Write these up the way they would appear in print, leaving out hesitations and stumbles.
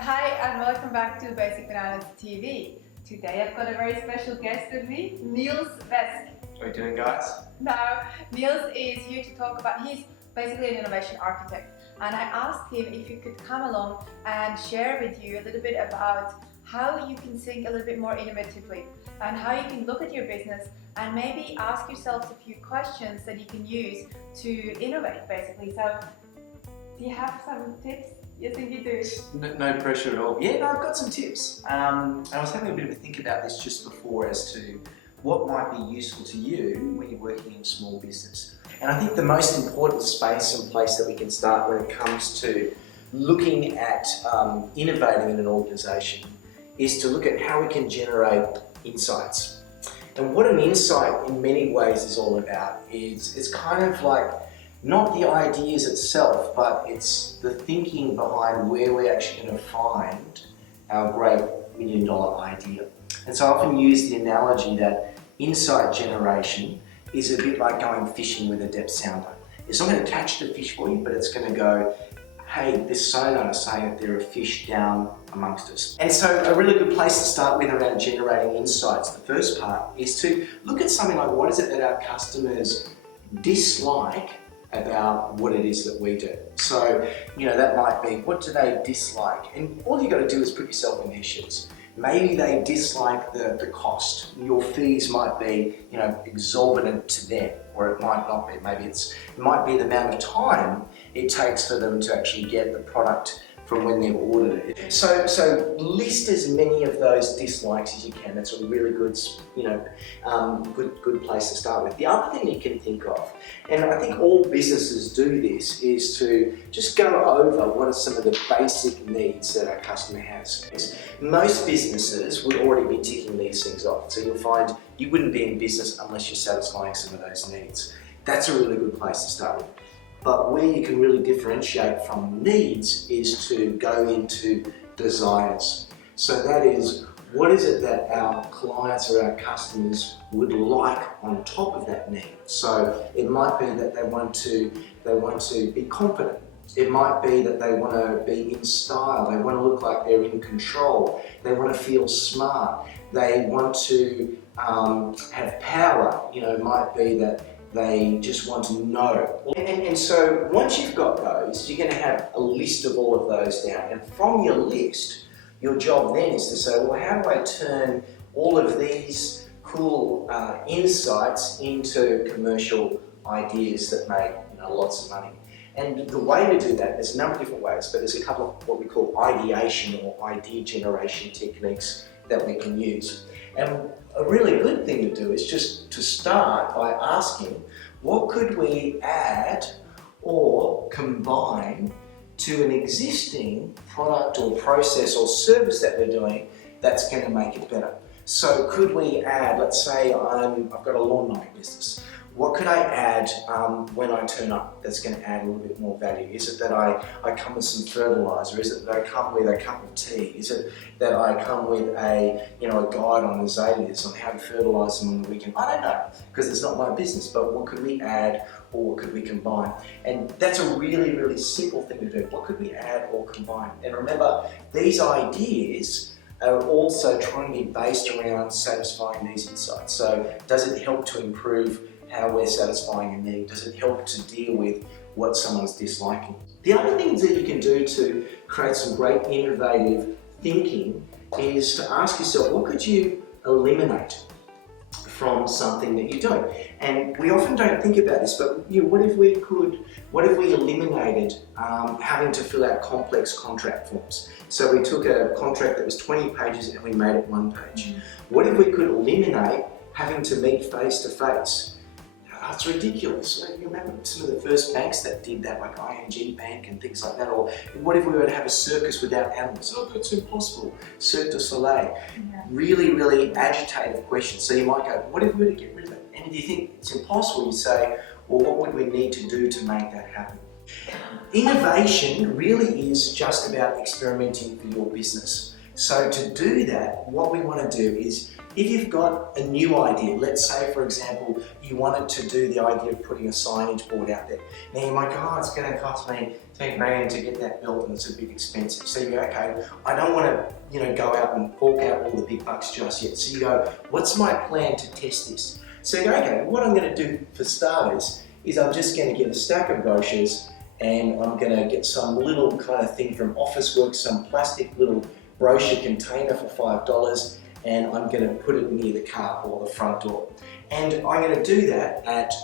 Hi and welcome back to Basic Bananas TV. Today I've got a very special guest with me, Nils Vesk. How are you doing, guys? Now, Nils is here to talk about, he's basically an innovation architect, and I asked him if he could come along and share with you a little bit about how you can think a little bit more innovatively and how you can look at your business and maybe ask yourselves a few questions that you can use to innovate, basically. So, do you have some tips? You think you do? No pressure at all. Yeah, no, I've got some tips. I was having a bit of a think about this just before as to what might be useful to you when you're working in a small business. And I think the most important space and place that we can start when it comes to looking at innovating in an organisation is to look at how we can generate insights. And what an insight in many ways is all about is it's kind of like not the ideas itself, but it's the thinking behind where we're actually going to find our great $1 million idea. And so I often use the analogy that insight generation is a bit like going fishing with a depth sounder. It's not going to catch the fish for you, but it's going to go, hey, this sonar is saying that there are fish down amongst us. And so a really good place to start with around generating insights, the first part, is to look at something like what is it that our customers dislike about what it is that we do. So, that might be, what do they dislike? And all you got to do is put yourself in their shoes. Maybe they dislike the cost. Your fees might be, exorbitant to them, or it might not be. Maybe it might be the amount of time it takes for them to actually get the product from when they've ordered it. So list as many of those dislikes as you can. That's a really good, good place to start with. The other thing you can think of, and I think all businesses do this, is to just go over what are some of the basic needs that our customer has. Most businesses would already be ticking these things off. So you'll find you wouldn't be in business unless you're satisfying some of those needs. That's a really good place to start with. But where you can really differentiate from needs is to go into desires. So that is, what is it that our clients or our customers would like on top of that need? So it might be that they want to be confident. It might be that they want to be in style. They want to look like they're in control. They want to feel smart. They want to have power. It might be that they just want to know. And so once you've got those, you're going to have a list of all of those down. And from your list, your job then is to say, well, how do I turn all of these cool insights into commercial ideas that make lots of money? And the way to do that, there's a number of different ways, but there's a couple of what we call ideation or idea generation techniques that we can use. And a really good thing to do is just to start by asking, what could we add or combine to an existing product or process or service that we're doing that's going to make it better? So could we add, let's say I've got a lawn mowing business. What could I add when I turn up that's going to add a little bit more value? Is it that I come with some fertilizer? Is it that I come with a cup of tea? Is it that I come with a guide on azaleas on how to fertilize them on the weekend? I don't know, because it's not my business, but what could we add or what could we combine? And that's a really, really simple thing to do. What could we add or combine? And remember, these ideas are also trying to be based around satisfying these insights. So does it help to improve how we're satisfying a need? Does it help to deal with what someone's disliking? The other things that you can do to create some great innovative thinking is to ask yourself, what could you eliminate from something that you're doing? And we often don't think about this, but what if we eliminated having to fill out complex contract forms? So we took a contract that was 20 pages and we made it 1 page. What if we could eliminate having to meet face to face? It's ridiculous. You remember some of the first banks that did that, like ING Bank and things like that. Or what if we were to have a circus without animals? Oh, it's impossible. Cirque du Soleil. Yeah. Really, really agitative question. So you might go, what if we were to get rid of it? And if you think it's impossible, you say, well, what would we need to do to make that happen? Innovation really is just about experimenting for your business. So to do that, what we want to do is, if you've got a new idea, let's say for example, you wanted to do the idea of putting a signage board out there. Now you might go, oh, it's going to cost me 10 grand to get that built, and it's a bit expensive. So you go, okay, I don't want to, go out and fork out all the big bucks just yet. So you go, what's my plan to test this? So you go, okay, what I'm going to do for starters is I'm just going to get a stack of brochures, and I'm going to get some little kind of thing from Officeworks, some plastic little brochure container for $5, and I'm going to put it near the car or the front door. And I'm going to do that at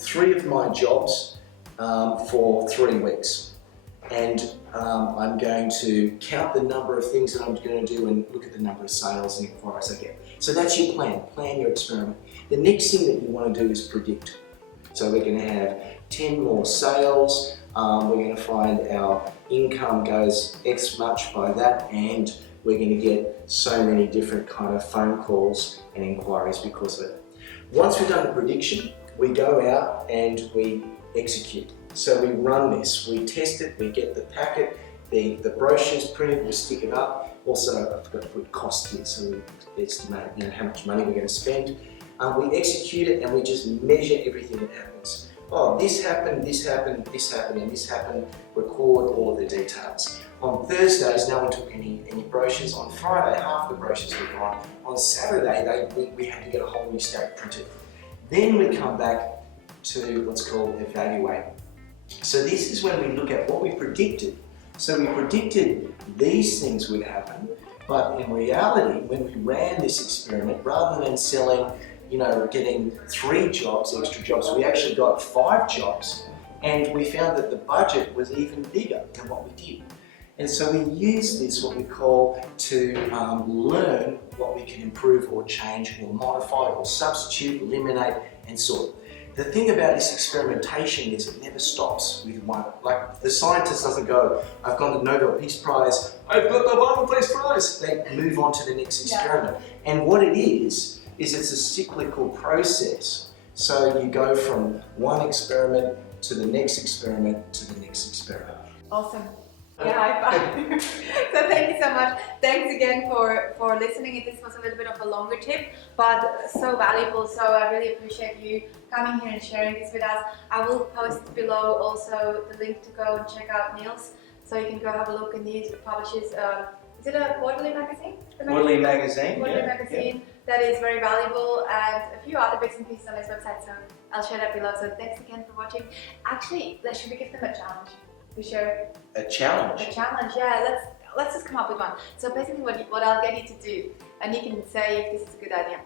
3 of my jobs for 3 weeks. And I'm going to count the number of things that I'm going to do and look at the number of sales and inquiries I get. So that's your plan. Plan your experiment. The next thing that you want to do is predict. So we're going to have 10 more sales. We're going to find our income goes X much by that, and we're going to get so many different kind of phone calls and inquiries because of it. Once we've done the prediction, we go out and we execute. So we run this, we test it, we get the packet, the brochures printed, we stick it up. Also, I forgot to put cost here, so we estimate how much money we're going to spend. We execute it and we just measure everything that happens. Oh, this happened, this happened, this happened, and this happened. Record all of the details. On Thursdays, no one took any brochures. On Friday, half the brochures were gone. On Saturday, we had to get a whole new stack printed. Then we come back to what's called evaluate. So this is when we look at what we predicted. So we predicted these things would happen, but in reality, when we ran this experiment, rather than selling, getting 3 jobs, extra jobs, we actually got 5 jobs, and we found that the budget was even bigger than what we did. And so we use this, what we call, to learn what we can improve or change or modify or substitute, eliminate, and sort. The thing about this experimentation is it never stops with one. Like the scientist doesn't go, I've got the Nobel Peace Prize, I've got the Nobel Peace Prize. They move on to the next experiment. Yeah. And what it is it's a cyclical process. So you go from one experiment to the next experiment to the next experiment. Awesome. Yeah, high five. So thank you so much. Thanks again for listening. This was a little bit of a longer tip, but so valuable. So I really appreciate you coming here and sharing this with us. I will post below also the link to go and check out Nils, so you can go have a look. And he publishes, is it a quarterly magazine? Quarterly magazine. Quarterly magazine. Yeah. That is very valuable, and a few other bits and pieces on his website. So I'll share that below. So thanks again for watching. Actually, should we give them a challenge? To share a challenge. A challenge, yeah. Let's just come up with one. So basically, what I'll get you to do, and you can say if this is a good idea.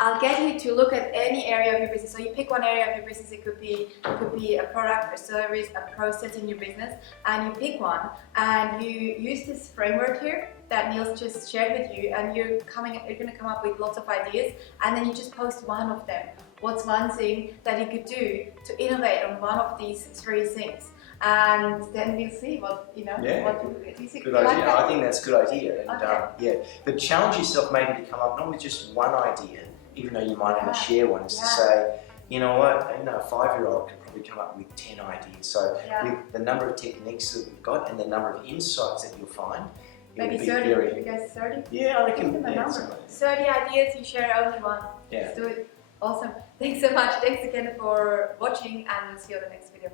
I'll get you to look at any area of your business. So you pick one area of your business. It could be a product, a service, a process in your business, and you pick one, and you use this framework here that Nils just shared with you, and you're going to come up with lots of ideas, and then you just post one of them. What's one thing that you could do to innovate on one of these 3 things? And then we'll see what you know. Yeah, what do you think? Good idea. I think that's a good idea. And okay. But challenge yourself maybe to come up not with just one idea, even though you might only share one, is to say, you know what, a 5-year-old can probably come up with 10 ideas. So with the number of techniques that we've got and the number of insights that you'll find, maybe 30. You guys 30? Yeah, I reckon. Give them a number. 30 ideas. You share only one. Yeah. Let's do it. Awesome. Thanks so much. Thanks again for watching, and we'll see you on the next video.